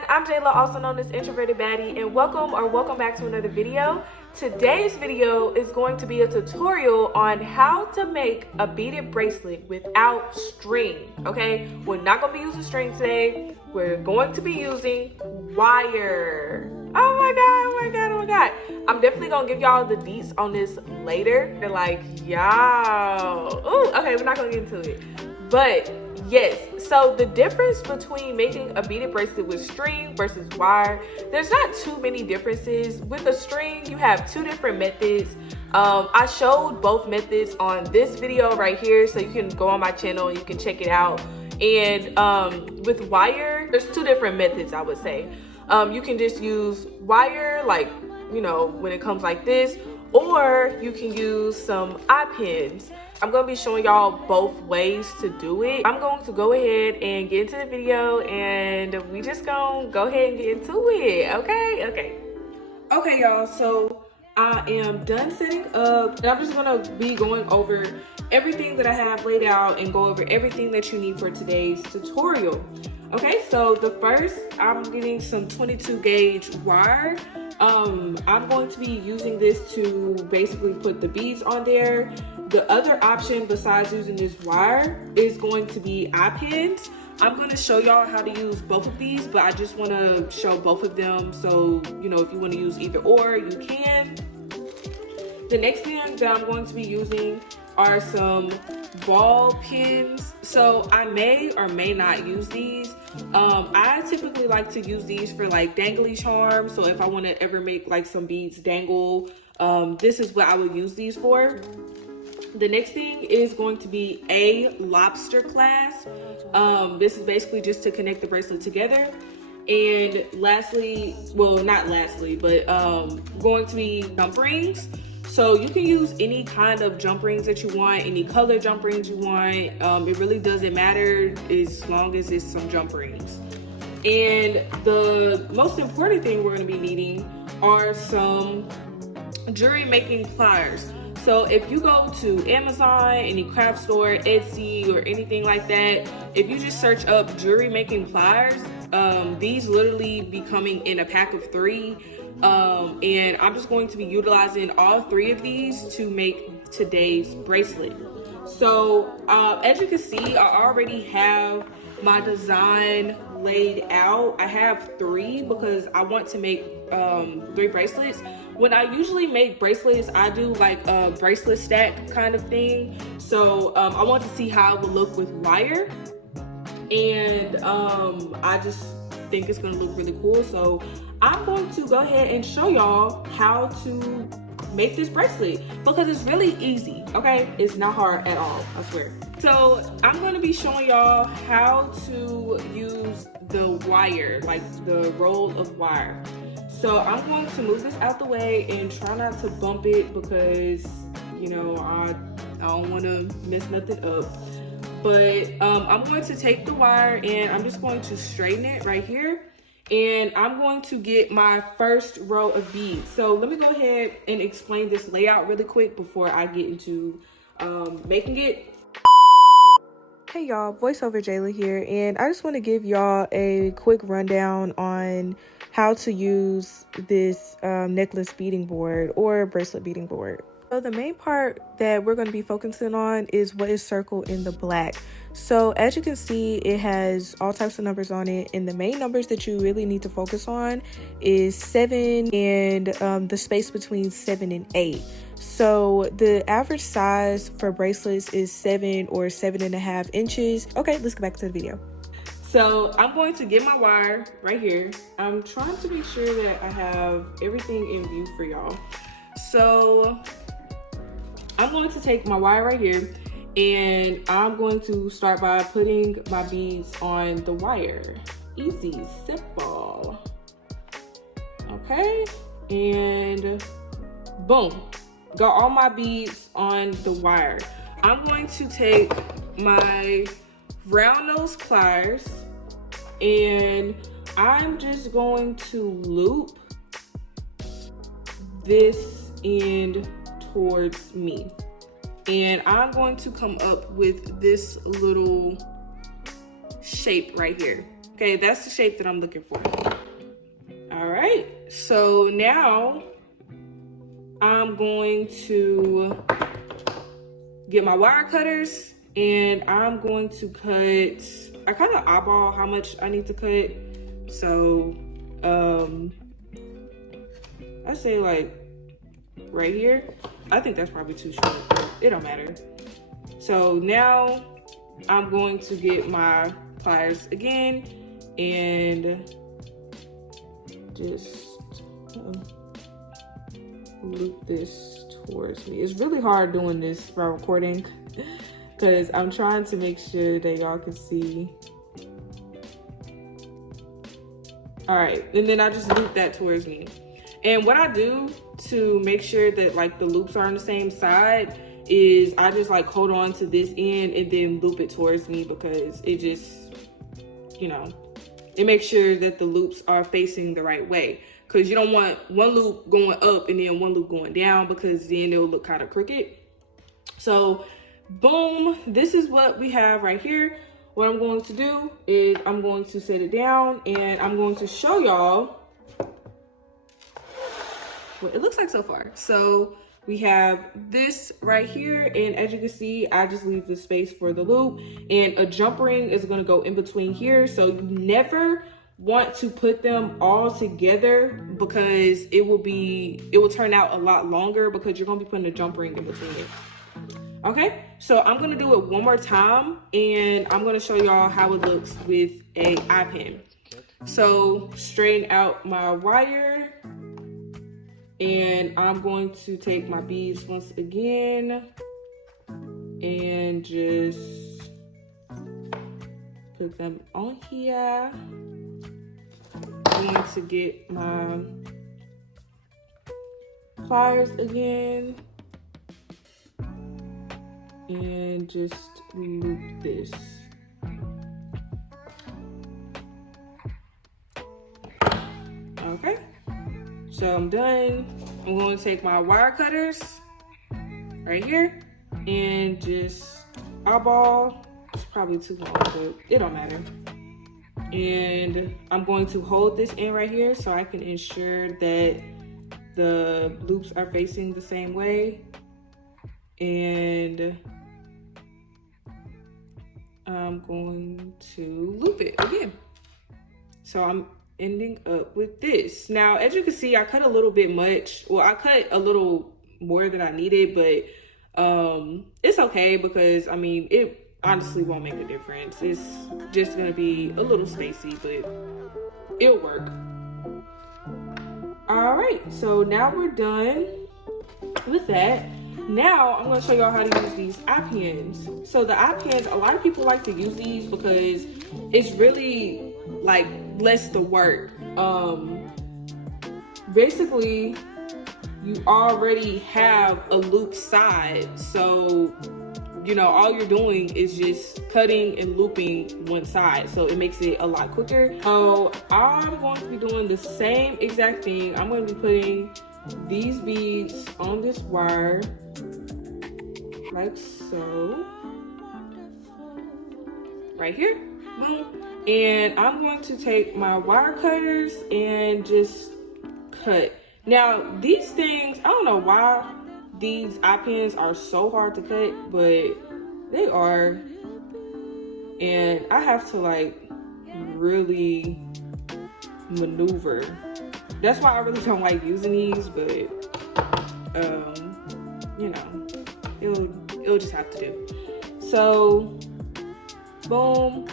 everyone, I'm Jayla, also known as Introverted Baddie, and welcome back to another video. Today's video is going to be a tutorial on how to make a beaded bracelet without string, okay? We're not going to be using string today. We're going to be using wire. Oh my god. I'm definitely going to give y'all the deets on this later. They're like, y'all. Ooh, okay, we're not going to get into it. But yes, so the difference between making a beaded bracelet with string versus wire, there's not too many differences. With a string, you have two different methods. I showed both methods on this video right here, so you can go on my channel and you can check it out. And with wire, there's two different methods, I would say. You can just use wire, like, you know, when it comes like this, or you can use some eye pins. I'm going to be showing y'all both ways to do it. I'm going to go ahead and get into the video, and we just going to go ahead and get into it, okay, y'all, so I am done setting up, and I'm just going to be going over everything that I have laid out and go over everything that you need for today's tutorial. Okay, so the first, I'm getting some 22 gauge wire. I'm going to be using this to basically put the beads on there. The other option besides using this wire is going to be eye pins. I'm going to show y'all how to use both of these, but I just want to show both of them, so you know, if you want to use either or, you can. The next thing that I'm going to be using are some ball pins. So I may or may not use these. I typically like to use these for like dangly charms. So if I want to ever make like some beads dangle, this is what I would use these for. The next thing is going to be a lobster clasp. This is basically just to connect the bracelet together. And lastly, well, not lastly, but going to be jump rings. So you can use any kind of jump rings that you want, any color jump rings you want. It really doesn't matter as long as it's some jump rings. And the most important thing we're going to be needing are some jewelry making pliers. So if you go to Amazon, any craft store, Etsy, or anything like that, if you just search up jewelry making pliers, these literally be coming in a pack of 3. And I'm just going to be utilizing all 3 of these to make today's bracelet. So as you can see, I already have my design laid out. I have 3 because I want to make 3 bracelets. When I usually make bracelets, I do like a bracelet stack kind of thing. So I want to see how it would look with wire, and I just think it's gonna look really cool. So I'm going to go ahead and show y'all how to make this bracelet because it's really easy, okay? It's not hard at all, I swear. So I'm going to be showing y'all how to use the wire, like the roll of wire. So I'm going to move this out the way and try not to bump it because, you know, I don't want to mess nothing up. But I'm going to take the wire and I'm just going to straighten it right here. And I'm going to get my first row of beads. So let me go ahead and explain this layout really quick before I get into making it. Hey y'all, voiceover Jayla here, and I just want to give y'all a quick rundown on how to use this necklace beading board or bracelet beading board. So the main part that we're going to be focusing on is what is circled in the black. So as you can see, it has all types of numbers on it, and the main numbers that you really need to focus on is 7 and the space between 7 and 8. So the average size for bracelets is 7 or 7.5 inches. Okay, let's get back to the video. So I'm going to get my wire right here. I'm trying to make sure that I have everything in view for y'all. So I'm going to take my wire right here, and I'm going to start by putting my beads on the wire. Easy, simple. Okay, and boom. Got all my beads on the wire. I'm going to take my round nose pliers, and I'm just going to loop this end towards me, and I'm going to come up with this little shape right here. Okay, that's the shape that I'm looking for. right, so now I'm going to get my wire cutters and I'm going to cut, I kind of eyeball how much I need to cut. So I say like right here. I think that's probably too short, but it don't matter. So now I'm going to get my pliers again and just loop this towards me. It's really hard doing this while recording because I'm trying to make sure that y'all can see. All right, and then I just loop that towards me. And what I do to make sure that like the loops are on the same side is I just like hold on to this end and then loop it towards me, because it just, you know, it makes sure that the loops are facing the right way. Because you don't want one loop going up and then one loop going down, because then it'll look kind of crooked. So boom, this is what we have right here. What I'm going to do is I'm going to set it down and I'm going to show y'all what it looks like so far. So we have this right here, and as you can see, I just leave the space for the loop, and a jump ring is going to go in between here. So you never want to put them all together, because it will turn out a lot longer, because you're going to be putting a jump ring in between it. Okay, so I'm going to do it one more time and I'm going to show y'all how it looks with a eye pin. So straighten out my wire, and I'm going to take my beads once again and just put them on here. I'm going to get my pliers again and just loop this. Okay, so I'm done. I'm going to take my wire cutters right here and just eyeball. It's probably too long, but it don't matter. And I'm going to hold this in right here so I can ensure that the loops are facing the same way. And I'm going to loop it again. So I'm ending up with this. Now, as you can see, I cut a little bit much. Well, I cut a little more than I needed, but it's okay, because I mean, it honestly won't make a difference. It's just gonna be a little spacey, but it'll work. All right, so now we're done with that. Now I'm going to show y'all how to use these eye pins. So the eye pins, a lot of people like to use these because it's really like less the work. Basically you already have a loop side, so you know all you're doing is just cutting and looping one side, so it makes it a lot quicker. So I'm going to be doing the same exact thing. I'm going to be putting these beads on this wire like so, right here, boom. And I'm going to take my wire cutters and just cut. Now these things, I don't know why these eye pins are so hard to cut, but they are. And I have to like really maneuver. That's why I really don't like using these, but you know, it'll just have to do. So boom,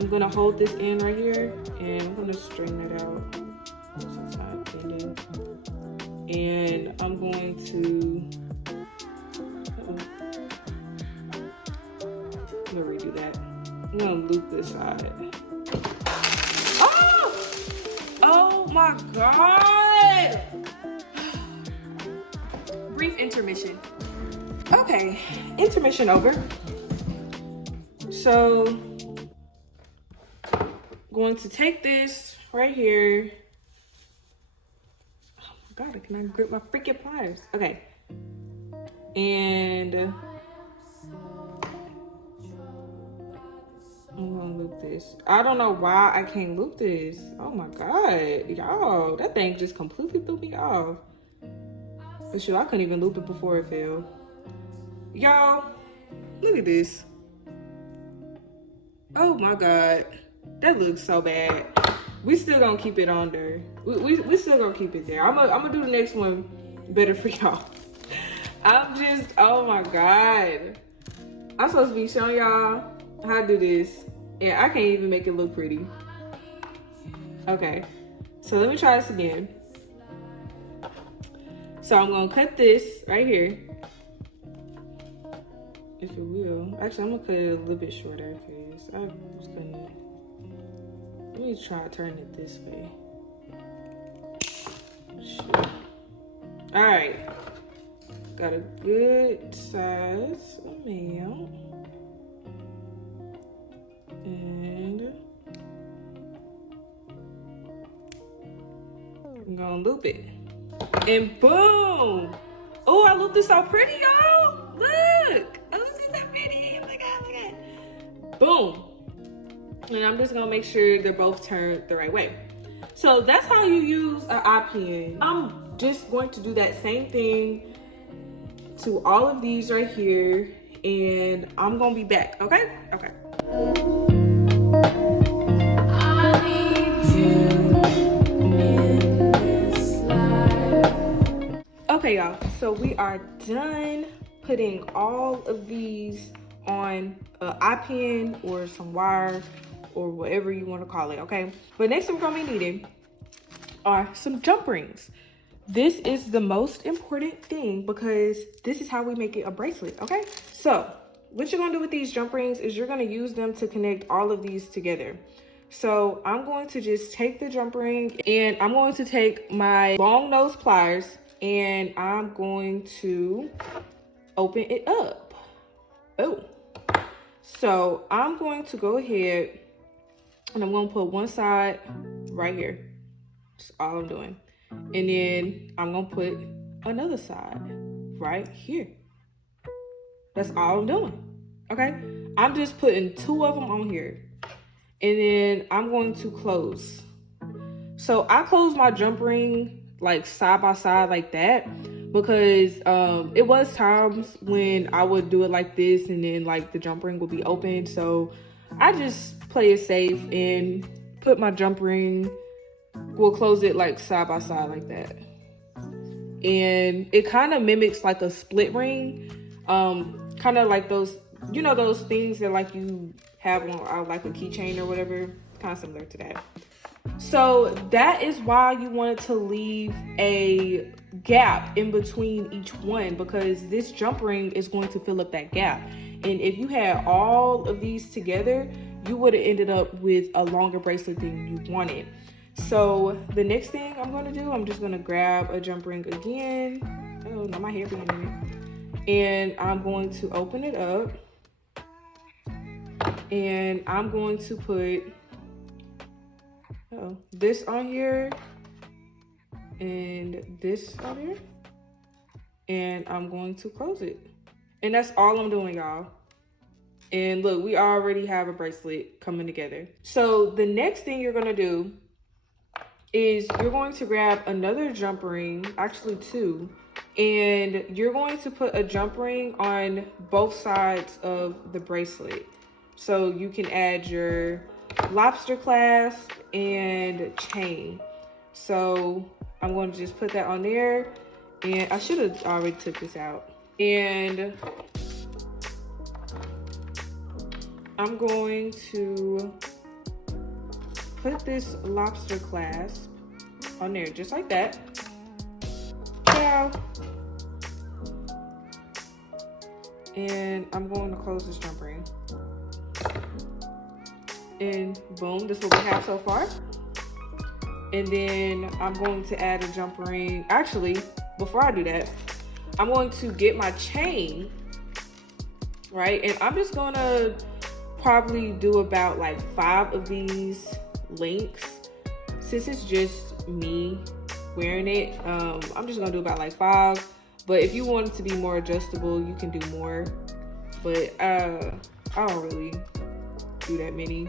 I'm gonna hold this in right here and I'm gonna straighten it out so it's not bending. And I'm going to I'm gonna redo that. I'm gonna loop this side. Oh! Oh my God! Brief intermission. Okay, intermission over. So, going to take this right here. Oh my God, I cannot grip my freaking pliers. Okay. And I'm gonna loop this. I don't know why I can't loop this. Oh my God, y'all, that thing just completely threw me off. But sure, I couldn't even loop it before it fell. Y'all, look at this. Oh my God, that looks so bad. We still gonna keep it on there. We still gonna keep it there. I'm gonna do the next one better for y'all. Oh my God. I'm supposed to be showing y'all how to do this, and I can't even make it look pretty. Okay, so let me try this again. So I'm gonna cut this right here. If it will. Actually, I'm gonna cut it a little bit shorter because I was gonna. Let me try to turn it this way. Shit. All right. Got a good size amount. And I'm gonna loop it. And boom! Oh, I looped it so pretty, y'all. Look! Oh, this is so pretty. Oh my God, look at it. Boom. And I'm just gonna make sure they're both turned the right way. So that's how you use an eye pin. I'm just going to do that same thing to all of these right here, and I'm gonna be back, okay? Okay. Okay, y'all, so we are done putting all of these on an eye pin or some wire or whatever you want to call it, okay? But next we're gonna be needing are some jump rings. This is the most important thing because this is how we make it a bracelet, okay? So what you're gonna do with these jump rings is you're gonna use them to connect all of these together. So I'm going to just take the jump ring and I'm going to take my long nose pliers and I'm going to open it up. Oh, so I'm going to go ahead and I'm gonna put one side right here. That's all I'm doing. And then I'm gonna put another side right here. That's all I'm doing, okay? I'm just putting two of them on here. And then I'm going to close. So I close my jump ring like side by side like that because it was times when I would do it like this and then like the jump ring would be open. So I just play it safe and put my jump ring, we'll close it like side by side like that. And it kind of mimics like a split ring, kind of like those, you know, those things that like you have on like a keychain or whatever, kind of similar to that. So that is why you wanted to leave a gap in between each one, because this jump ring is going to fill up that gap. And if you had all of these together, you would have ended up with a longer bracelet than you wanted. So the next thing I'm going to do, I'm just going to grab a jump ring again. Oh, now my hair being in it. And I'm going to open it up. And I'm going to put this on here and this on here. And I'm going to close it. And that's all I'm doing, y'all. And look, we already have a bracelet coming together. So the next thing you're going to do is you're going to grab another jump ring, actually two, and you're going to put a jump ring on both sides of the bracelet. So you can add your lobster clasp and chain. So I'm going to just put that on there, and I should have already took this out. And I'm going to put this lobster clasp on there, just like that. Ciao. And I'm going to close this jump ring. And boom, this is what we have so far. And then I'm going to add a jump ring. Actually, before I do that, I'm going to get my chain, right? And I'm just gonna probably do about like 5 of these links. Since it's just me wearing it, I'm just gonna do about like 5. But if you want it to be more adjustable, you can do more. But I don't really do that many.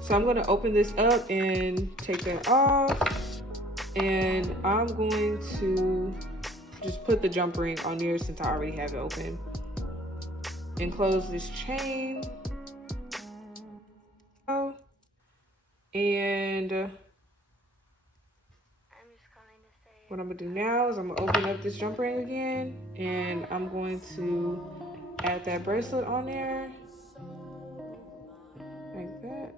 So I'm gonna open this up and take that off. And I'm going to just put the jump ring on there since I already have it open. And close this chain. And what I'm gonna do now is I'm gonna open up this jump ring again, and I'm going to add that bracelet on there, like that.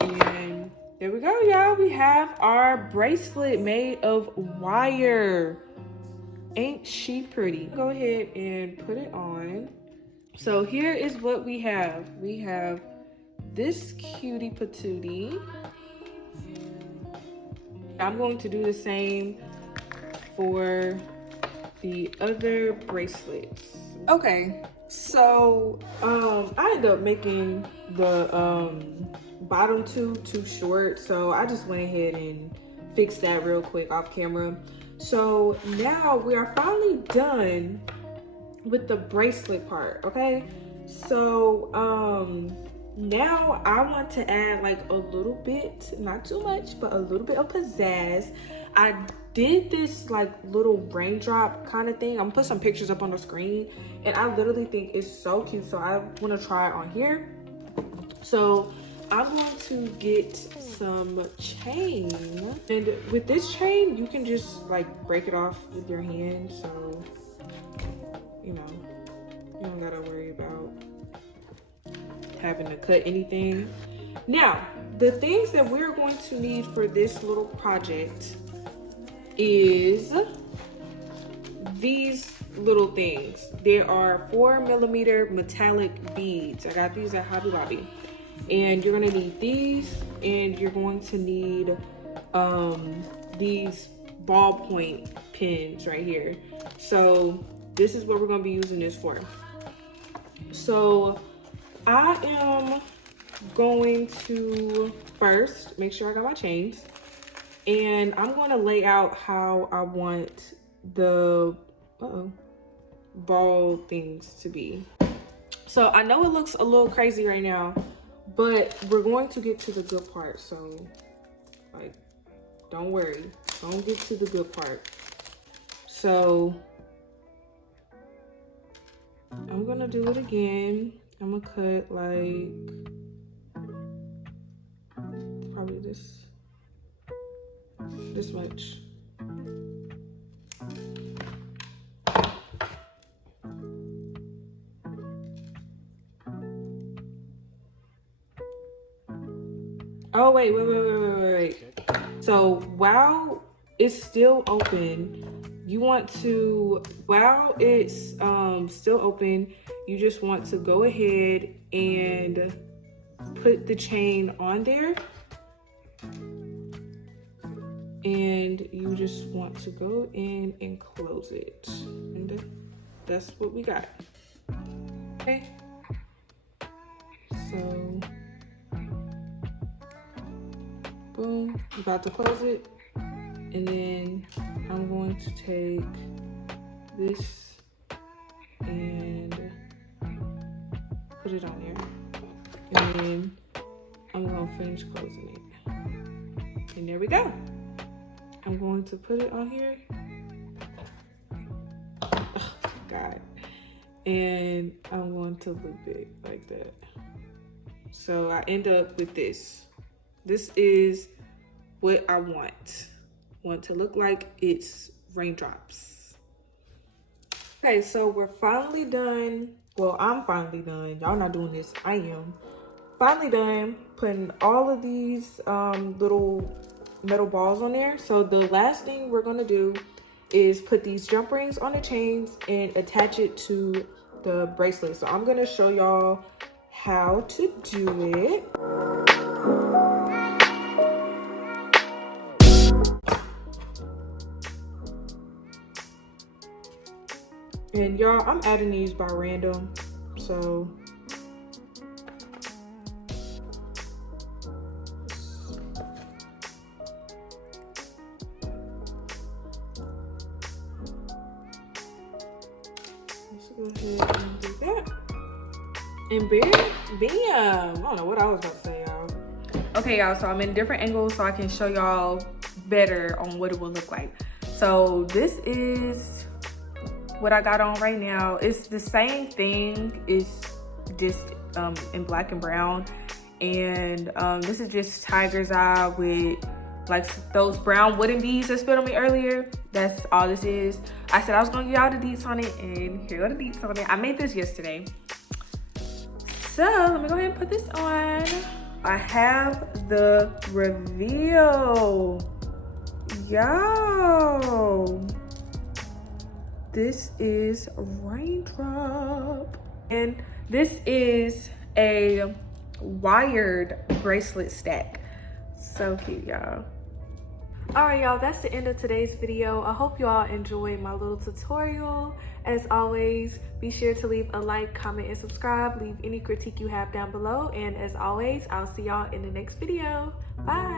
And there we go, y'all. We have our bracelet made of wire. Ain't she pretty? Go ahead and put it on. So here is what we have. We have this cutie patootie. I'm going to do the same for the other bracelets. Okay, so I ended up making the bottom two too short, so I just went ahead and fixed that real quick off camera. So now we are finally done with the bracelet part, okay? So now I want to add like a little bit, not too much, but a little bit of pizzazz. I did this like little raindrop kind of thing. I'm gonna put some pictures up on the screen, and I literally think it's so cute, so I want to try it on here. So I'm going to get some chain, and with this chain you can just like break it off with your hand, so you know you don't gotta worry about having to cut anything. Now, the things that we're going to need for this little project is these little things. There are 4mm metallic beads. I got these at Hobby Lobby. And you're gonna need these, and you're going to need these ballpoint pins right here. So this is what we're gonna be using this for. So I am going to first make sure I got my chains, and I'm going to lay out how I want the ball things to be. So I know it looks a little crazy right now, but we're going to get to the good part. So like, don't worry, don't get to the good part. So I'm gonna do it again. I'm gonna cut like probably this much. Oh wait. So while it's still open, you want to, while it's still open, you just want to go ahead and put the chain on there, and you just want to go in and close it, and that's what we got. Okay, so boom, I'm about to close it, and then I'm going to take this and put it on there, and then I'm gonna finish closing it, and there we go. I'm going to put it on here. Oh, God. And I'm going to loop it like that. So I end up with this. This is what I want. Want to look like it's raindrops. Okay, so we're finally done. Well, I'm finally done. Y'all not doing this. I am finally done putting all of these little metal balls on there. So the last thing we're gonna do is put these jump rings on the chains and attach it to the bracelet. So I'm gonna show y'all how to do it. And y'all, I'm adding these by random, so let's go ahead and do that. And bam. I don't know what I was about to say, y'all. Okay, y'all, so I'm in different angles so I can show y'all better on what it will look like. So this is what I got on right now. It's the same thing. It's just in black and brown. And this is just tiger's eye with like those brown wooden beads that spilled on me earlier. That's all this is. I said I was gonna give y'all the deets on it, and here are the deets on it. I made this yesterday. So let me go ahead and put this on. I have the reveal. Yo, this is Raindrop. And this is a wired bracelet stack. So cute, y'all. All right, y'all, that's the end of today's video. I hope you all enjoyed my little tutorial. As always, be sure to leave a like, comment, and subscribe. Leave any critique you have down below. And as always, I'll see y'all in the next video. Bye.